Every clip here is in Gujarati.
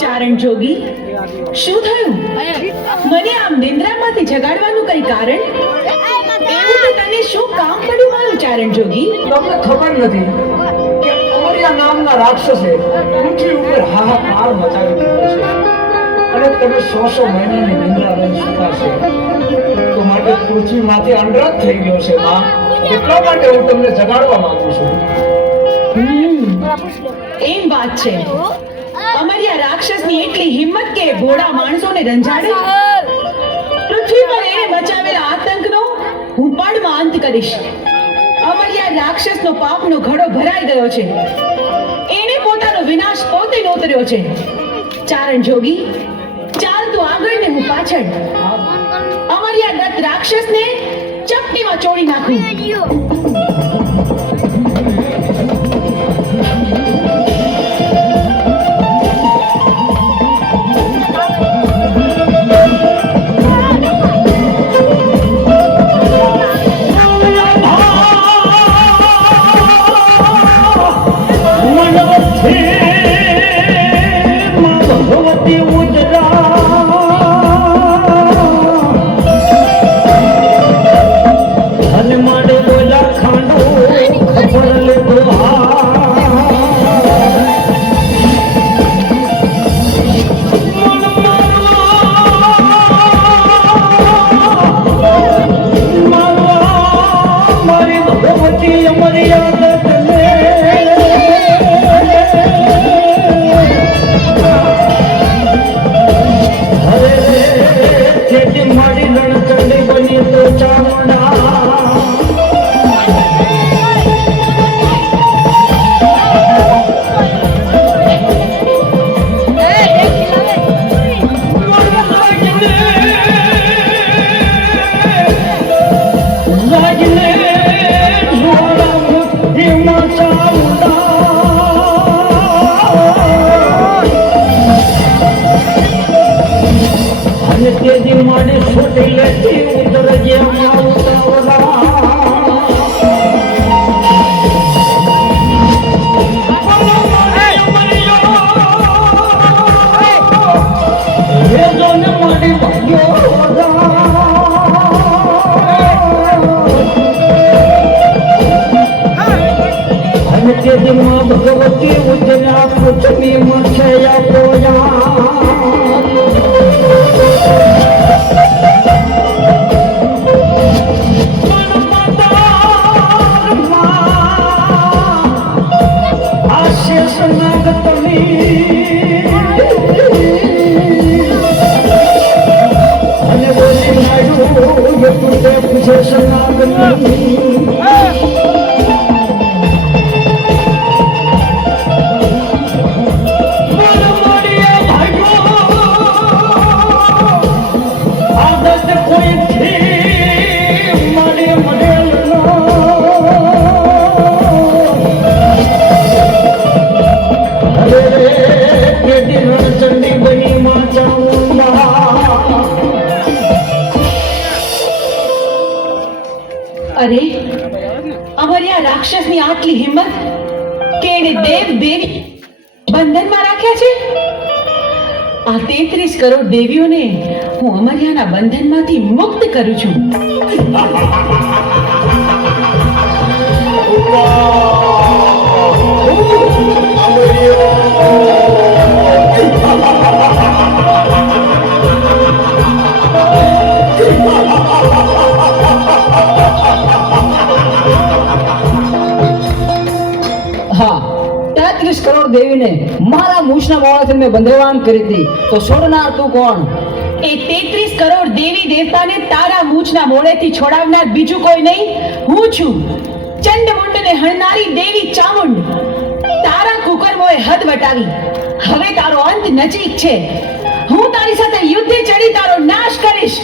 ચારણ જોગી, શું થયું? મને આમ નિંદ્રામાંથી જગાડવાનું કઈ કારણ? એવું તો તને શું કામ પડ્યું મારું ચારણ જોગી? તમને ખબર નથી કે અમરિયા નામના રાક્ષસે પૃથ્વી ઉપર હાહાકાર મચાવી દીધો છે અને તમે 100 મહિનાની નિંદ્રા લઈને સૂતા છો તો માટે પૃથ્વીમાંથી અંડરાજ થઈ ગયો છે માં. એટલા માટે હું તમને જગાડવા માંગુ છું. એમ વાત છે. અમરિયા રાક્ષસની એટલી હિંમત કે ભોળા માણસોને રંજાડે? પૃથ્વી પર એને મચાવેલા આતંકનો હું પળમાં અંત કરીશ. અમરિયા રાક્ષસનો પાપનો ઘડો ભરાઈ ગયો છે. એને પોતાનો વિનાશ પોતે નોતર્યો છે. ચારણ જોગી, ચાલ તું આગળ ને હું પાછળ. અમરિયા દત્ત રાક્ષસને ચપટીમાં ચોળી નાખું. ભગવતી ઉજળા પૃથ્વી મથયા પોયા આશીષ નાગતમી અને બોલી નાયું યતુતે પૂછે સનાગતમી અરે અમરિયા રાક્ષસની આટલી હિંમત કે એને દેવ દેવી બંધનમાં રાખ્યા છે. આ 33 કરોડ દેવીઓને હું અમરિયાના બંધનમાંથી મુક્ત કરું છું. હા, 33 કરોડ દેવીને મારા મૂછના મોડાથી મેં બંધવાન કરી હતી, તો છોડનાર તું કોણ? એ 33 કરોડ દેવી દેવતાને તારા મૂછના મોડેથી છોડાવનાર બીજું કોઈ નહીં, હું છું. ચંડમુંડ અને હણનારી દેવી ચામુંડ, તારા કુકર્મોએ હદ વટાવી. હવે તારો અંત નજીક છે. હું તારી સાથે યુદ્ધે ચડી તારો નાશ કરીશ.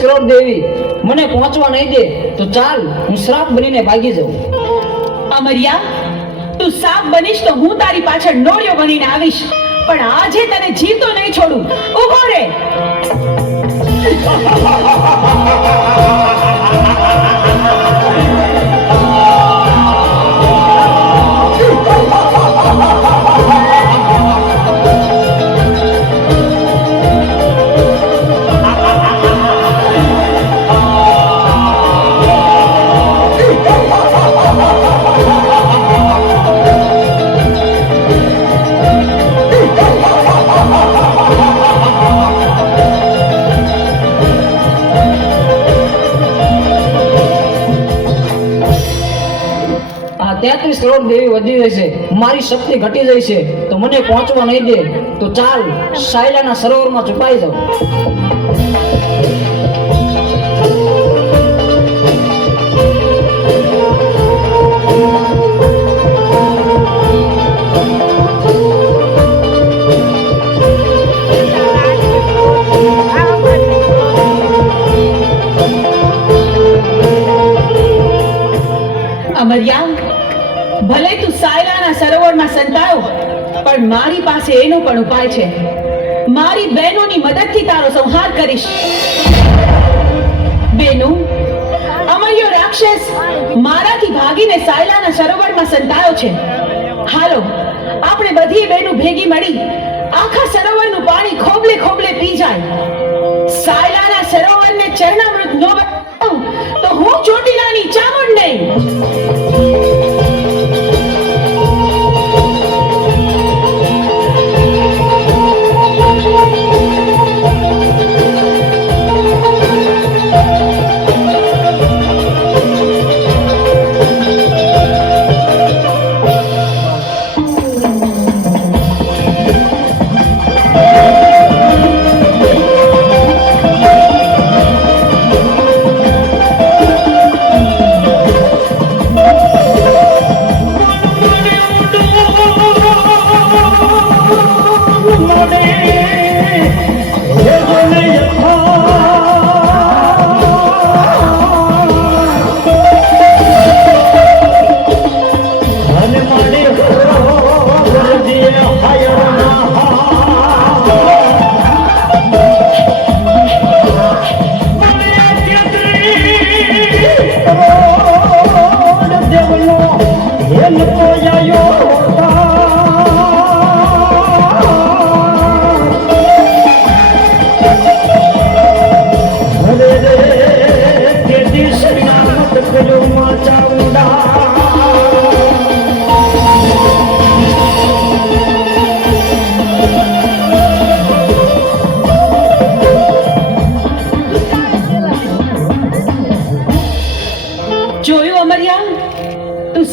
કરોડ દેવી, મને પહોંચવા નહીં દે તો ચાલ, હું શ્રાપ બનીને ભાગી જાઉં. અમરિયા, તું સાપ બનીશ તો હું તારી પાછળ નોળિયો બનીને આવીશ, પણ આજે તને જીવતો નહીં છોડું. ઊભો રે. આ 33 કરોડ દેવી વધી જશે, મારી શક્તિ ઘટી જાય છે, તો મને પહોંચવા નહીં દે તો ચાલ, સાયલાના સરોવરમાં છુપાઈ જાઉં. અમરિયા, ભલે તું સાયલાના સરોવરમાં સંતાયો, પણ મારી પાસે એનો પણ ઉપાય છે. મારી બહેનોની મદદથી તારો સંહાર કરીશ. બેનો, અમરિયો રાક્ષસ મારાથી ભાગીને સાયલાના સરોવરમાં સંતાયો છે. હાલો, આપણે બધી બહેનો ભેગી મળી આખા સરોવરનું પાણી ખોબલે ખોબલે પી જાય. સાયલાના સરોવરને ચરણામૃત ન બનાવું તો હું ચોટીલાની ચામુંડ નહીં.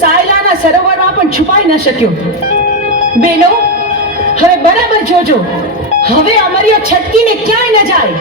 સાયલાના સરોવરમાં પણ છુપાઈ ન શક્યો. બેનો, હવે બરાબર જોજો, હવે અમરિયો છટકીને ક્યાંય ન જાય.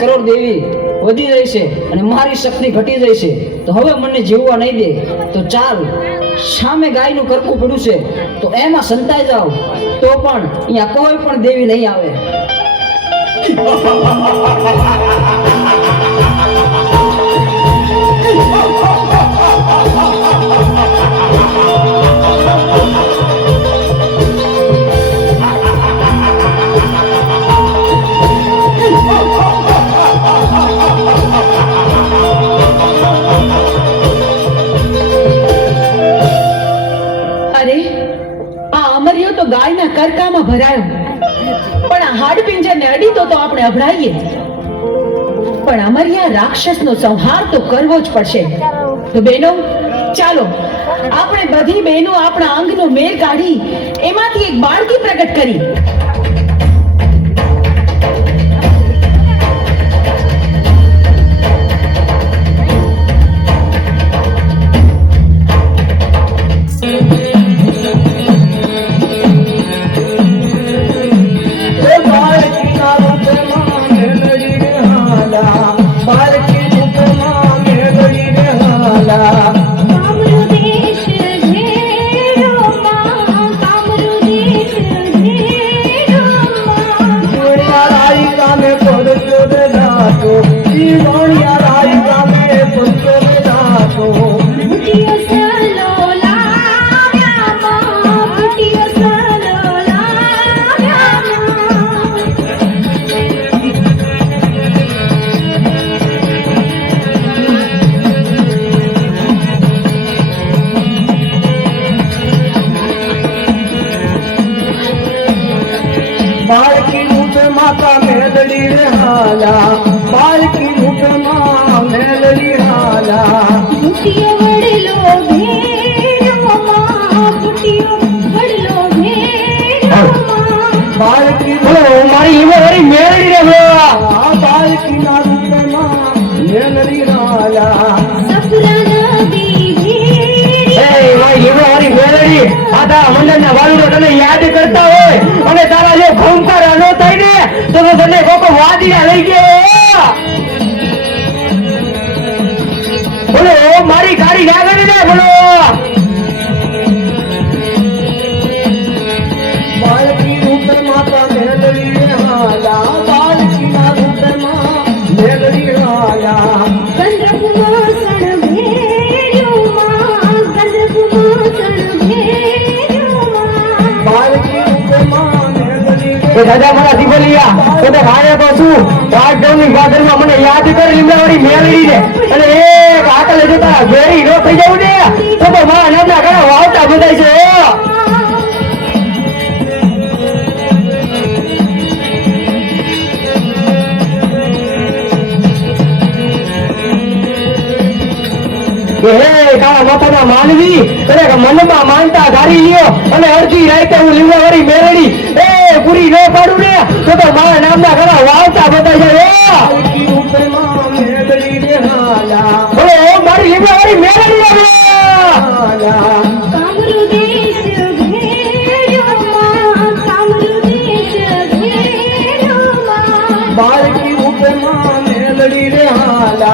કરોડ દેવી વધી જાય છે અને મારી શક્તિ ઘટી જાય છે, તો હવે મને જીવવા નહીં દે તો ચાલ, સામે ગાયનું કરકું પડ્યું છે તો એમાં સંતાઈ જાવ, તો પણ અહીંયા કોઈ પણ દેવી નહીં આવે. પાણીના કરકામાં ભરાયો, પણ આ હાડપિંજરને અડી તો આપણે અભડાઈએ. પણ અમરિયા રાક્ષસનો સંહાર તો કરવો જ પડશે. તો બહેનો, ચાલો આપણે બધી બહેનો આપણા અંગનો મેળ કાઢી એમાંથી એક બાળકી પ્રગટ કરી. बालकी रूप माता मेलड़ी रे हाला, बालकी रूप मां मेलड़ी हाला. बुटियो वडलो भेड़ो मां, बुटियो वडलो भेड़ो मां. बालकी બોલો મારી ઈમોરી મેળડી રે બોલા. बालकी ना रूप मां मेलड़ी हाला. सफरा नदी भेड़ी એ મારી ઈમોરી મેળડી, આ તારા મંડળના વાલુડો તને યાદ કરતા હોય અને તારા જો ખંકાર ન થાય ને તો તને કોકો વાદીયા લઈ ગયો. બોલો મારી ગાડી ના ગણી ને બોલો. बालकी रूप माता मेलड़ी रे हाला, बालकी ना रूप मां मेलड़ी हाला. गंधर्व मोसण भेड़ो मां, गंधर्व मोसण भेड़ो मां. बालकी रूप मां मेलड़ी रे. એ દાદા મારા દીપલિયા તો તે ભાઈ તો શું રાજડોની બાદરમાં મને યાદ કરી લીમડાવાળી મેલડી ને અને એક આકલે જો તારા ઘેરી નો થઈ જવું ને તો મારા નામના ઘણા વાવતા બધાય છે. કે હે તારા માથાના માનવી અને મનમાં માનતા ધારી લ્યો અને અડધી રાતે હું લીમડાવાળી મેલડી એ પૂરી ન પાડું ને તો મારા નામના ઘણા વાવતા બધાય છે. बालकी रूप मां मेलड़ी रे हाला, બોલો મારી લીમડાવાળી મેલડી આવે. हाला. कामरू देश भेड़ो मां, कामरू देश भेड़ो मां. बालकी रूप मां मेलड़ी रे हाला,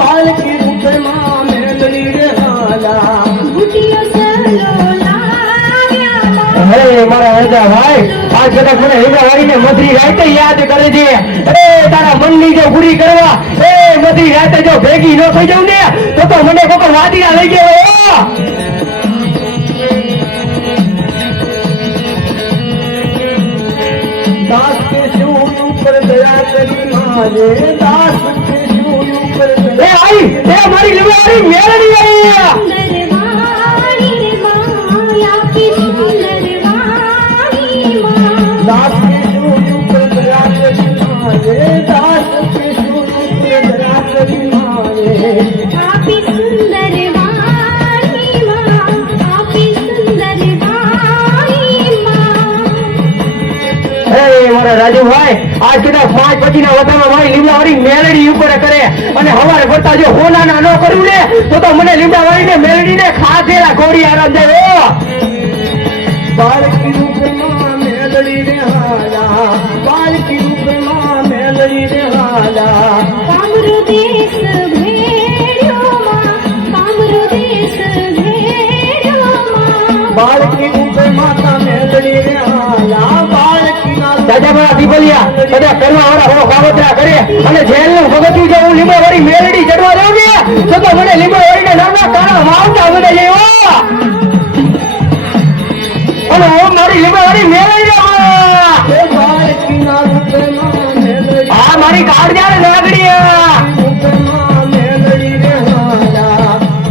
बालकी रूप मां मेलड़ी रे हाला. बुटियो सलो लाव्या मां. હે મારા રાજા ભાઈ આજ કદાચ મને લીમડાવાળીને મધરી રાતે યાદ કરે છે. એ તારા મનની જો પૂરી કરવા એ મધરી રાતે જો ભેગી ન થઈ જાઉં ને તો મને કોકો વાદીયા લઈ ગયો. दास के शिव ऊपर दया करी मारे, दास के शिव ऊपर એ दया. આઈ એ મારી લીમડાવાળી મેલડી આવી. सुंदरवाणी मां, आपकी सुंदरवाणी मां. दास के शिव ऊपर दया करी मारे, दास के शिव ऊपर दया करी मारे. आपकी सुंदरवाणी मां, आपकी सुंदरवाणी मां. એ મારા રાજુભાઈ આજ કદાચ 5 પછીના વતામાં મારી લીમડાવાળી મેલડી ઉપર કરે અને હવારે પડતા જો હોનાના ન કરું ને તો મને લીમડાવાળીને મેલડીને ખાધેલા ઘોડી આરામ જાય. बालकी रूप मां मेलड़ी रे हाला, बालकी रूप मां मेलड़ी रे हाला. कामरू देश भेड़ो मां, कामरू देश भेड़ो मां. बालकी रूप माता मेलड़ी रे हाला, बालकी ना. દાદા મારા દીપલિયા બધા કરવા વાળા હો કાવતરા કરે અને જેલનું ભગત્યું જો હું લીમડાવાળી મેલડી ચડવા દઉં ને તો મને લીમડાવાળીના નામના કાળા વાવતા બધા જેવા. અને હું મારી લીમડાવાળી મેલડી हे बालकी ना रूप मां मेलड़ी. આ મારી કાળજાર નાગડી. रूप मां मेलड़ी रे हाला.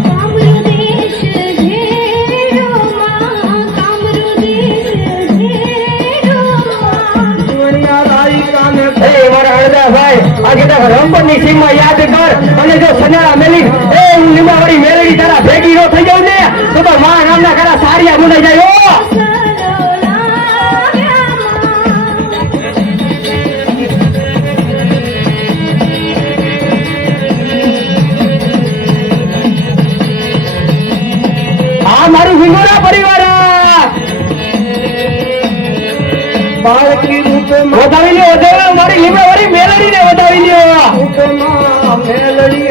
कामरू देश भेड़ो मां, कामरू देश भेड़ो રાણપણની સીમમાં યાદ કર અને જો સનાળા મેલી એ હું લીંબાવાળી મેલડી તારા ભેગી નો થઈ જાઉં ને તો માં નામના ખરા સારિયા મુનાઈ જાય હો આ મારું વિંગોરા પરિવાર બાળકી રૂપે વધાવી લ્યો વધાવી મારી લીંબાવાળી મેલડી ને વધાવી લ્યો મેલડી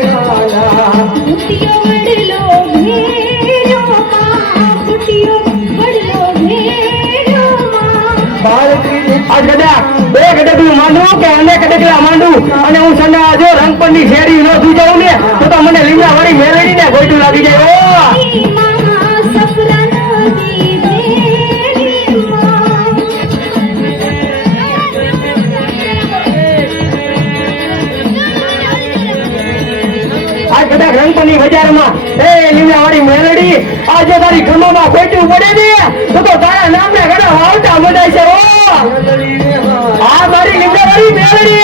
કુટિયો વડલો ભેડો માં કુટિયો વડલો ભેડો માં બાળકી આ ગડા બે ગડકલું માંડું કે અનેક ગડકલા માંડું અને હું સંડા જો રંગપણની શેરી નો થઈ જાઉં ને તો મને લીંબાવાળી મેલડી ને ગોઈટું લાગી જાય ઓ રંગપણની બજારમાં એ લીંબાવાળી મેલડી આજે તારી ખંભોમાં ખોટું પડે ને તો તારા નામને ઘણા વાવટા મનાય છે ઓ આ મારી લીંબાવાળી મેલડી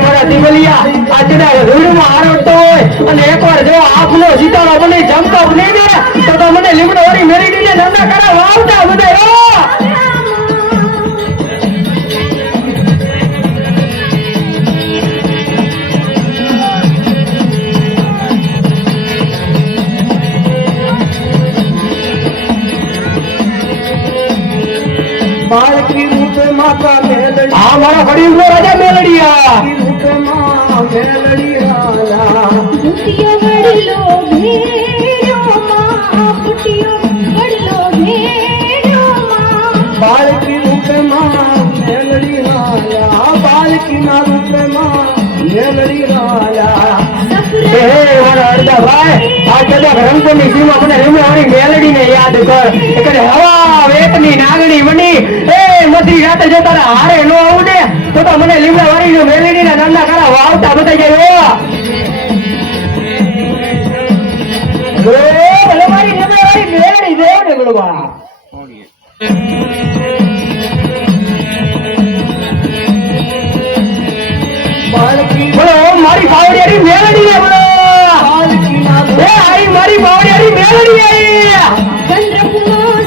મારા દિવલિયા આજના રૂડમાં આરોટતો હોય અને એકવાર જો આપનો સિતારો મને જમતો નહીં ને તો મને લીમડો વળી મેરી દીને ધંધા કરા વાવતા બધા બાળકી રૂપે માતા મેલડી આ મારા વડીલનો રાજા મેલડીયા રૂપે માં મેલડીયા કુટિયો વડલો ભેડો માં કુટિયો વડલો ભેડો માં બાળકી રૂપે માં મેલડીયા બાળકી ના રૂપે માં મેલડીયા હે મારા અડધા ભાઈ આ કદાચ રંગપણની સીમા મને લીંબાવાળી મેલડી ને યાદ કર એટલે હવા વેતની નાગણી બની એ મધરી રાતે જો તારા હારે નો આવું ને તો મને લીંબાવાળી નો મેલડી ના નાના ખરા વાવતા બતાઈ જાય ભલે મારી લીંબાવાળી મેલડી દેવ ને બોલવા બોલો મારી બાવડિયાની મેલડી ને બોલો એ આઈ મારી બાવડિયાની મેલડી આઈ ચંદ્રકુમાર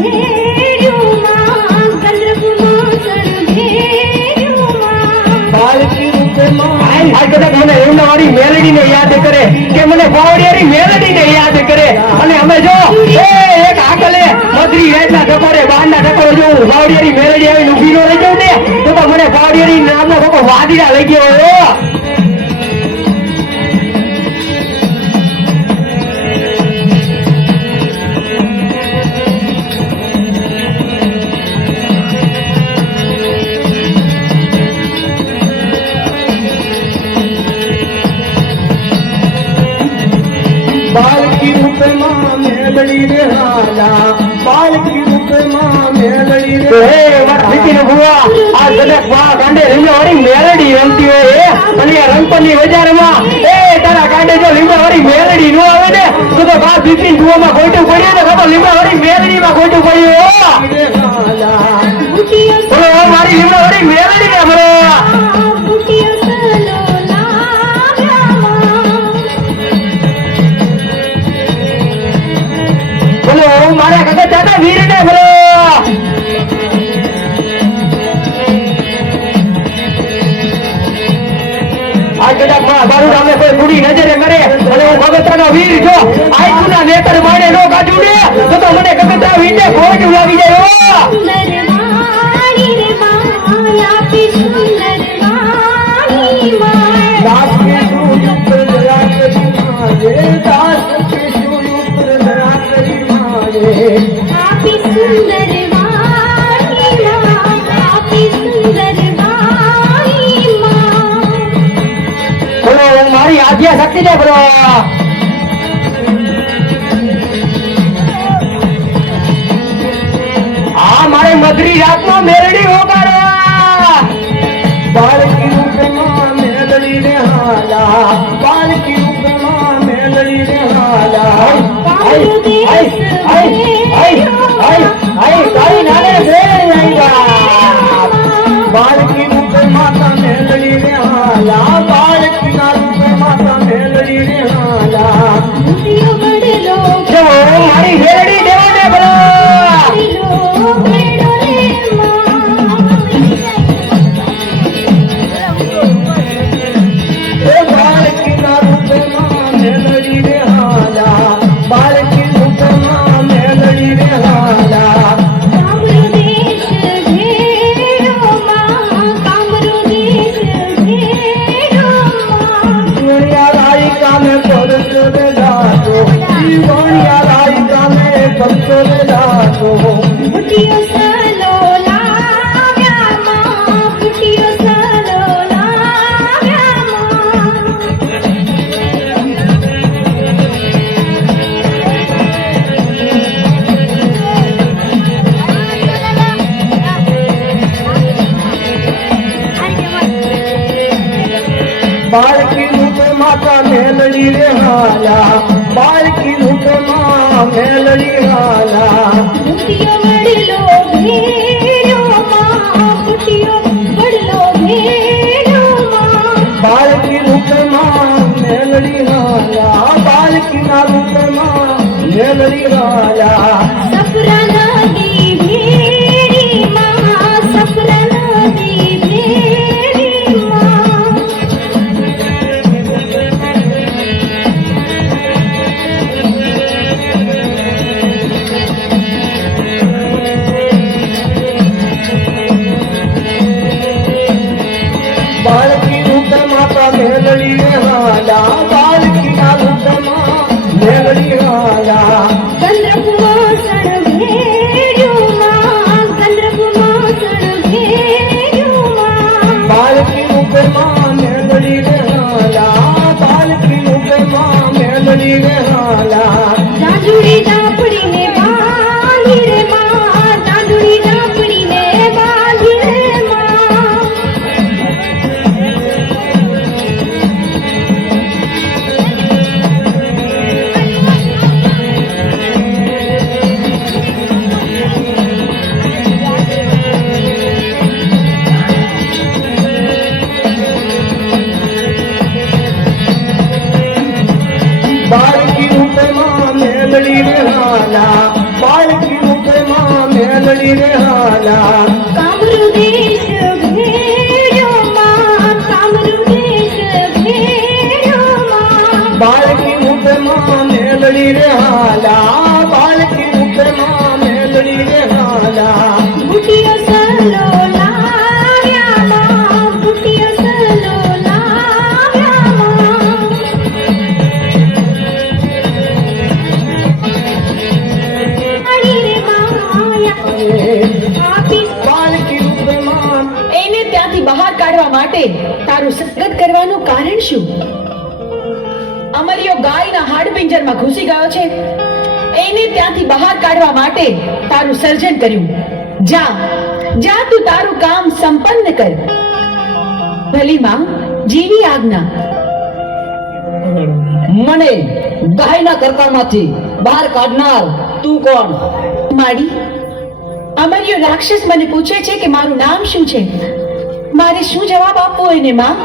ભેડો માં ચંદ્રકુમાર ભેડો માં બાળકી રૂપે માં આ કદાચ મને લીંબાવાળી મેલડી ને યાદ કરે કે મને બાવડિયાની મેલડી ને યાદ કરે અને અમે જો એ એક આકલે મધરી રાતના ટકોરે બહારના ટકોરે જો બાવડિયાની મેલડી આવીને ઊભી નો રહી જાઉં ને તો મને બાવડિયાની નામનો કોકો વાદીડા લઈ ગયો હોય બાળકી રૂપે માં મેલડી રે હાલા બાળકી રૂપે માં મેલડી રે હે વાતીને ભુવા આ જનક વા કાંડે લીંબાવાળી મેલડી રમતી હોય અને આ રંગપણની બજારમાં એ તારા કાંડે જો લીંબાવાળી મેલડી નો આવે ને તો બા બીપી જુવામાં ખોટું પડ્યું ને ખબર લીંબાવાળી મેલડી માં ખોટું પડ્યું બોલો મારી લીંબાવાળી મેલડી ને બોલો મારા કાકા ચાચા વીર ને બોલો આ કદાચ મારું નામે કોઈ બુરી નજરે કરે અને હું ભગતરાનો વીર જો આઈકુના નેતર માણે નો કાઢું ને તો મને કગતા વીરને ખોટું લાગી જાય આપી સુંદર વાણી માં આપી સુંદર આધ્યા શક્તિ ને બોલો આ મારે મધરી રાતમાં મેરડી હોગાડવા બાળકી રૂપમાં મેલડી રે હાલા બાળકી રૂપમાં મેલડી રે હાલા બાળકી રૂપે માતા મેલડી રે હાલા બાળકી ના રૂપે માતા મેલડી રે હાલા બુટિયો બડલો જો મારી મેરડી દેવા દે બોલો બડલો રે એ બાળકી ના રૂપે માં મેલડી રે હાલા બાળકી રૂપે માં મેલડી રે હાલા કામરો દેશ ઘેરો માં કામરો દેશ ઘેરો માં વણિયા રાઈ કામે પરસો રે જાતો વણિયા રાઈ કામે પરસો રે જાતો બુટિયો સલો લાવ્યા માં બુટિયો સલો લાવ્યા માં બાળકી રૂપે માતા મેલડી રે હાલા બાળકી રૂપે માં મેલડી હાલા બુટિયો બડલો ઘેરો માં બુટિયો બડલો ઘેરો માં બાળકી રૂપે માં મેલડી હાલા બાળકી ના રૂપે માં મેલડી હાલા સફરા નદી ભેરી માં સફરા નદી ભેરી માં બાળકી રૂપે માતા મેલડી રે હાલા બાળકી ના રૂપે માં મેલડી હાલા ગંધર્વ ભેર્યો માં ગંધર્વ ભેર્યો માં બાળકી રૂપે માં મેલડી રે હાલા બાળકી રૂપે માં મેલડી રે હાલા દાંડુડી દાપડીને બાંધી રે માં દાંડુડી દાપડીને બાંધી રે માં બાળકી રૂપે માં મેલડી રે હાલા બાળકી રૂપે માં મેલડી રે હાલા કામરૂ દેશ ભેર્યો માં કામરૂ દેશ ભેર્યો માં બાળકી રૂપે માં મેલડી રે હાલા બાળકી રૂપે માં મેલડી રે હાલા બુટિયો સલો લાવ્યા માં બુટિયો સલો લાવ્યા માં અડી રે માયા આપી બાળકી રૂપે માં એને ત્યાંથી બહાર કાઢવા માટે તારું સદગત કરવાનું કારણ શું? અમરિયો ગાયના હાડપિંજરમાં ઘૂસી ગયો છે. એને ત્યાંથી બહાર કાઢવા માટે તારું સર્જન કર્યું. જા જા તું તારું કામ સંપન્ન કર. ભલી માં, જીવી આજ્ઞા. મને ગાયના કરકામાંથી બહાર કાઢનાર તું કોણ? માડી, અમરિયો રાક્ષસ મને પૂછે છે કે મારું નામ શું છે. મારે શું જવાબ આપવો એને માં?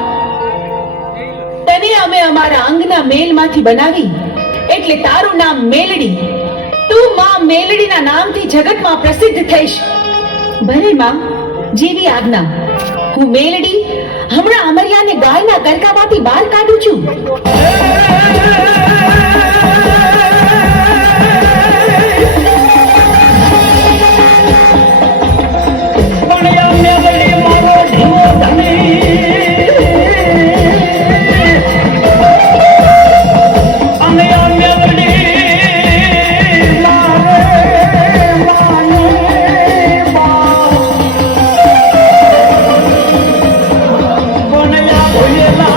તને અમે અમારા અંગના મેલમાંથી બનાવી એટલે તારું નામ મેલડી. તું માં મેલડીના નામથી જગતમાં પ્રસિદ્ધ થઈશ. ભલે માં, જીવી આજ્ઞા. હું મેલડી હમણાં અમરિયાને ગાયના કરકામાંથી બહાર કાઢું છું. બોલ્યા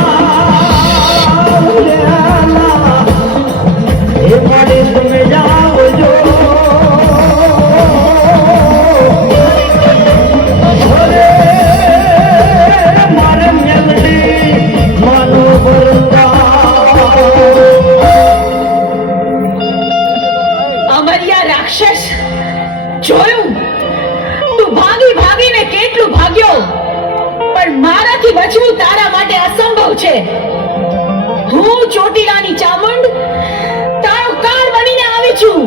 બચવું તારા માટે અસંભવ છે. હું ચોટીલાની ચામુંડ તારો કાળ બનીને આવી છું.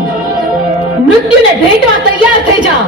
મૃત્યુને ભેટવા તૈયાર થઈ જા.